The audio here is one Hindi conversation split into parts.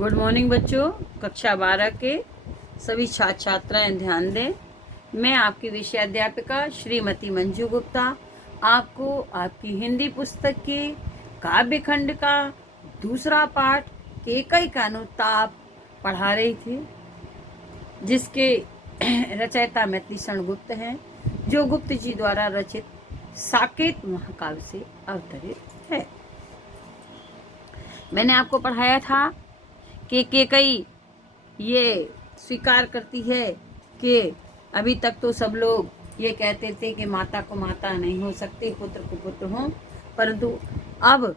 गुड मॉर्निंग बच्चों। कक्षा 12 के सभी छात्र छात्राएं ध्यान दें। मैं आपकी विषय अध्यापिका श्रीमती मंजू गुप्ता आपको आपकी हिंदी पुस्तक के काव्य खंड का दूसरा पाठ केकई का अनुताप पढ़ा रही थी, जिसके रचयिता मैथिलीशरण गुप्त हैं, जो गुप्त जी द्वारा रचित साकेत महाकाव्य से अवतरित है। मैंने आपको पढ़ाया था कि केकई ये स्वीकार करती है कि अभी तक तो सब लोग ये कहते थे कि माता को माता नहीं हो सकती, पुत्र को पुत्र हो, परंतु अब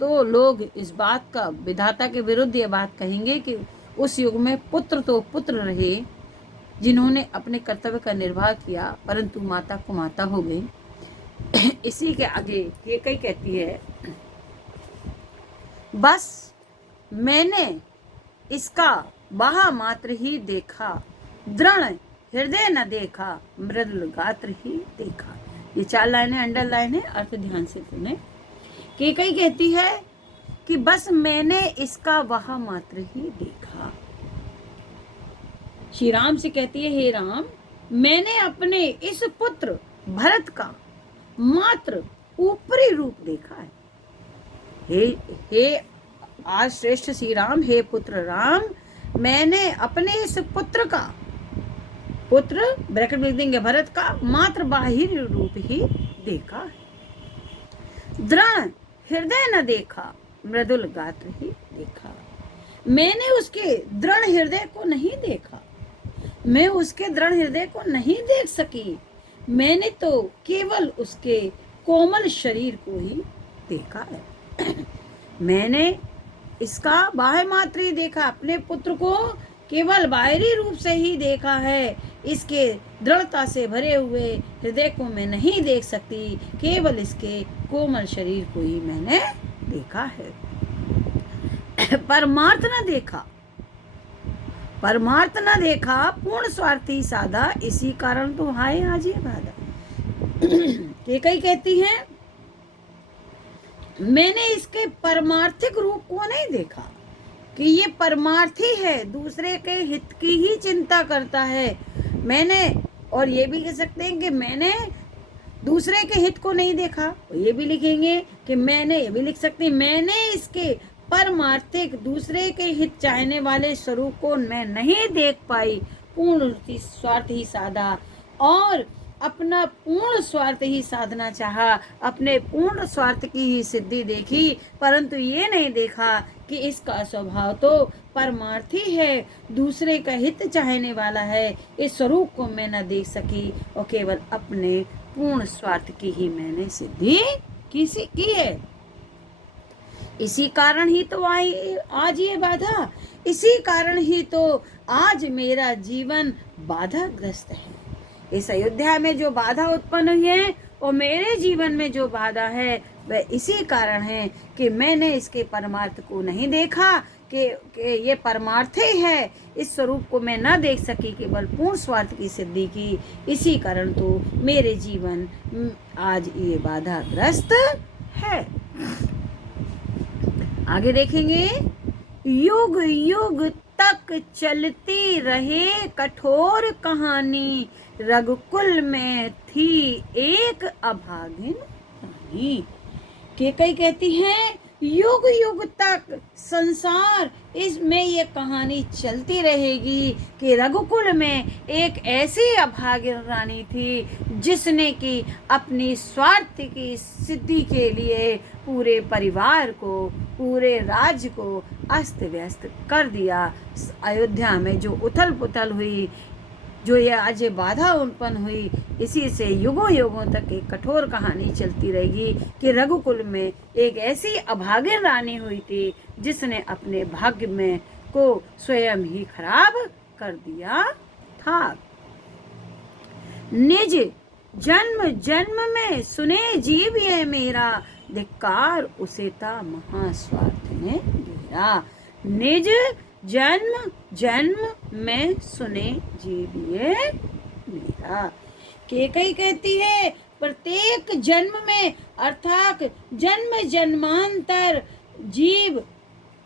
तो लोग इस बात का विधाता के विरुद्ध ये बात कहेंगे कि उस युग में पुत्र तो पुत्र रहे जिन्होंने अपने कर्तव्य का निर्वाह किया, परंतु माता को माता हो गई। इसी के आगे केकई कहती है, बस मैंने इसका बाहा मात्र ही देखा, दृढ़ हृदय न देखा, मृदुल गात्र ही देखा। ये 4 लाइनें अंडरलाइन है, अर्थ ध्यान से सुने। केकई कहती है कि बस मैंने इसका बाहा मात्र ही देखा। श्री राम से कहती है, हे राम, मैंने अपने इस पुत्र भरत का मात्र ऊपरी रूप देखा है। हे आज श्रेष्ठ श्री राम, हे पुत्र राम, मैंने अपने इस पुत्र का, पुत्र ब्रैकेट में लिख देंगे भरत का, मात्र बाहिर रूप ही देखा है। दृढ़ हृदय न देखा, मृदुल गात्र ही देखा। मैंने उसके दृढ़ हृदय को नहीं देखा, मैं उसके दृढ़ हृदय को नहीं देख सकी, मैंने तो केवल उसके कोमल शरीर को ही देखा है। मैंने इसका बाह्य मात्र ही देखा, अपने पुत्र को केवल बाहरी रूप से ही देखा है, इसके दृढ़ता से भरे हुए हृदय को मैं नहीं देख सकती, केवल इसके कोमल शरीर को ही मैंने देखा है। परमार्थ न देखा, परमार्थ न देखा, पूर्ण स्वार्थी साधा, इसी कारण तो हाय आज ये बाधा। केकई कहती है, मैंने इसके परमार्थिक रूप को नहीं देखा कि ये परमार्थी है, दूसरे के हित की ही चिंता करता है। मैंने, और ये भी कह सकते हैं कि मैंने दूसरे के हित को नहीं देखा, ये भी लिखेंगे कि मैंने, ये भी लिख सकते हैं, मैंने इसके परमार्थिक दूसरे के हित चाहने वाले स्वरूप को मैं नहीं देख पाई, पूर्ण स्वार्थ ही साधा, और अपना पूर्ण स्वार्थ ही साधना चाहा, अपने पूर्ण स्वार्थ की ही सिद्धि देखी, परंतु ये नहीं देखा कि इसका स्वभाव तो परमार्थी है, दूसरे का हित चाहने वाला है। इस स्वरूप को मैं न देख सकी और केवल अपने पूर्ण स्वार्थ की ही मैंने सिद्धि की है। इसी कारण ही तो आज ये बाधा, इसी कारण ही तो आज मेरा जीवन बाधाग्रस्त है। इस अयोध्या में जो बाधा उत्पन्न हुई है और मेरे जीवन में जो बाधा है वह इसी कारण है कि मैंने इसके परमार्थ को नहीं देखा कि ये परमार्थी है, इस स्वरूप को मैं न देख सकी, केवल पूर्ण स्वार्थ की सिद्धि की। इसी कारण तो मेरे जीवन आज ये बाधाग्रस्त है। आगे देखेंगे, युग युग तक चलती रहे कठोर कहानी, रघुकुल में थी एक अभागिन रानी। केकई कहती है, युग युग तक संसार इसमें ये कहानी चलती रहेगी कि रघुकुल में एक ऐसी अभागिन रानी थी जिसने कि अपनी स्वार्थ की सिद्धि के लिए पूरे परिवार को, पूरे राज्य को अस्त व्यस्त कर दिया। अयोध्या में जो उथल पुथल हुई, जो ये आज बाधा उत्पन्न हुई, इसी से युगों युगों तक एक कठोर कहानी चलती रहेगी कि रघुकुल में एक ऐसी अभागिन रानी हुई थी जिसने अपने भाग्य में को स्वयं ही खराब कर दिया था। निज जन्म जन्म में सुने जीव ये मेरा, धिक्कार उसे ता महास्वार्थ ने घेरा। निज जन्म जन्म में सुने जीव ये मेरा। केकई कहती है, प्रत्येक जन्म में अर्थात जन्म जन्मांतर जीव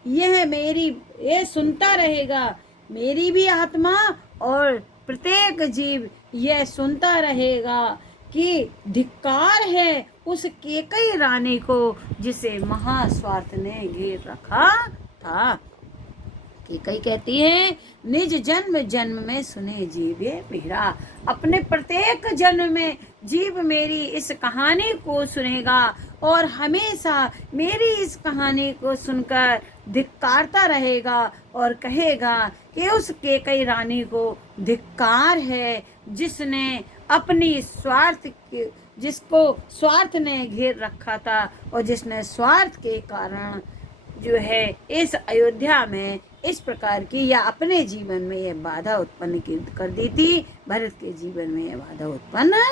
यह मेरी ये सुनता रहेगा, मेरी भी आत्मा और प्रत्येक जीव यह सुनता रहेगा कि धिक्कार है उस केकई रानी को जिसे महास्वार्थ ने घेर रखा था। केकई कहती है, निज जन्म जन्म में सुने जीव ये मेरा। अपने प्रत्येक जन्म में जीव मेरी इस कहानी को सुनेगा और हमेशा मेरी इस कहानी को सुनकर धिक्कारता रहेगा और कहेगा कि उस केकई रानी को धिक्कार है जिसने अपनी जिसको स्वार्थ ने घेर रखा था और जिसने स्वार्थ के कारण जो है इस अयोध्या में इस प्रकार की या अपने जीवन में यह बाधा उत्पन्न कर दी थी, भरत के जीवन में यह बाधा उत्पन्न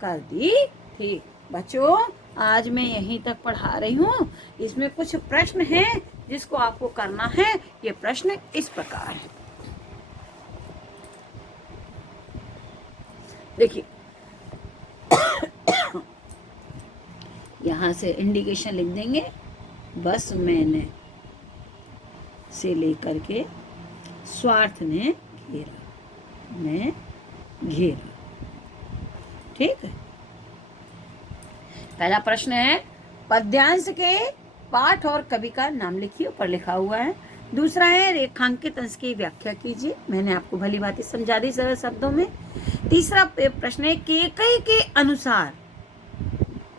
कर दी थी। बच्चों, आज मैं यहीं तक पढ़ा रही हूँ। इसमें कुछ प्रश्न हैं जिसको आपको करना है। ये प्रश्न इस प्रकार है, देखिए यहाँ से इंडिकेशन लिख देंगे, बस मैंने से लेकर के स्वार्थ ने घेरा, मैं घेरा। ठीक है। पहला प्रश्न है, पद्यांश के पाठ और कवि का नाम लिखिए, ऊपर लिखा हुआ है। दूसरा है, रेखांकित अंश की व्याख्या कीजिए, मैंने आपको भली भांति समझा दी सरल शब्दों में। तीसरा प्रश्न है, केकई के अनुसार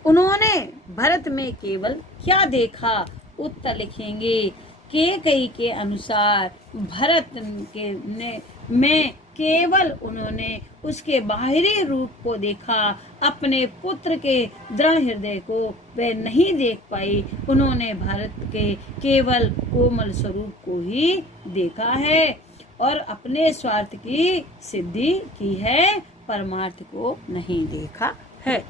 उन्होंने भरत में केवल क्या देखा, उत्तर लिखेंगे। केकई के अनुसार भरत में केवल उन्होंने उसके बाहरी रूप को देखा, अपने पुत्र के दृढ़ हृदय को वे नहीं देख पाई। उन्होंने भरत के केवल कोमल स्वरूप को ही देखा है और अपने स्वार्थ की सिद्धि की है, परमार्थ को नहीं देखा है।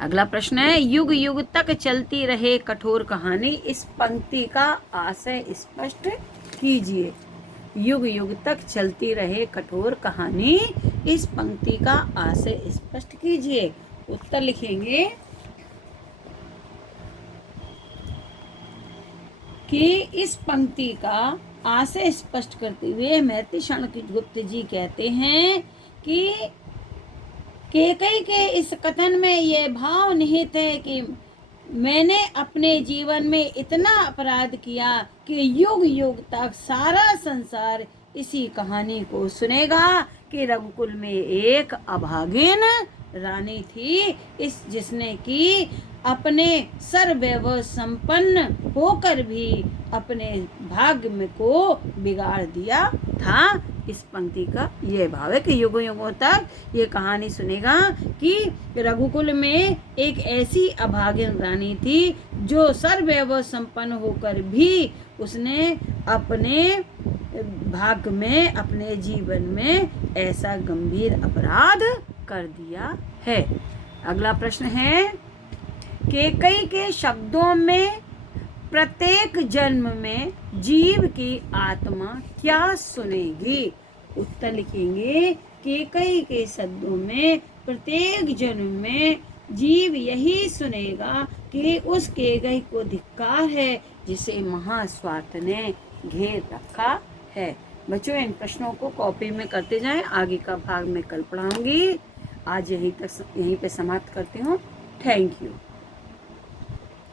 अगला प्रश्न है, युग युग तक चलती रहे कठोर कहानी, इस पंक्ति का आशय स्पष्ट कीजिए। युग युग तक चलती रहे कठोर कहानी, इस पंक्ति का आशय स्पष्ट कीजिए। उत्तर लिखेंगे कि इस पंक्ति का आशय स्पष्ट करते हुए महर्षि शाणक्य जी कहते हैं कि केकई के इस कथन में यह भाव निहित है कि मैंने अपने जीवन में इतना अपराध किया कि युग युग तक सारा संसार इसी कहानी को सुनेगा कि रघुकुल में एक अभागिन रानी थी, जिसने कि अपने सर्ववैभव संपन्न होकर भी अपने भाग्य में को बिगाड़ दिया था। इस पंक्ति का यह भाव है कि युगों युगों तक ये कहानी सुनेगा कि रघुकुल में एक ऐसी अभागिन रानी थी जो सर्ववैभव संपन्न होकर भी उसने अपने भाग्य में, अपने जीवन में ऐसा गंभीर अपराध कर दिया है। अगला प्रश्न है, केकई के शब्दों में प्रत्येक जन्म में जीव की आत्मा क्या सुनेगी? उत्तर लिखेंगे, केकई के शब्दों में प्रत्येक जन्म में जीव यही सुनेगा कि उस केकई को धिक्कार है जिसे महास्वार्थ ने घेर रखा है। बच्चों, इन प्रश्नों को कॉपी में करते जाएं, आगे का भाग मैं कल पढ़ाऊंगी। आज यहीं पे समाप्त करती हूँ। Thank you.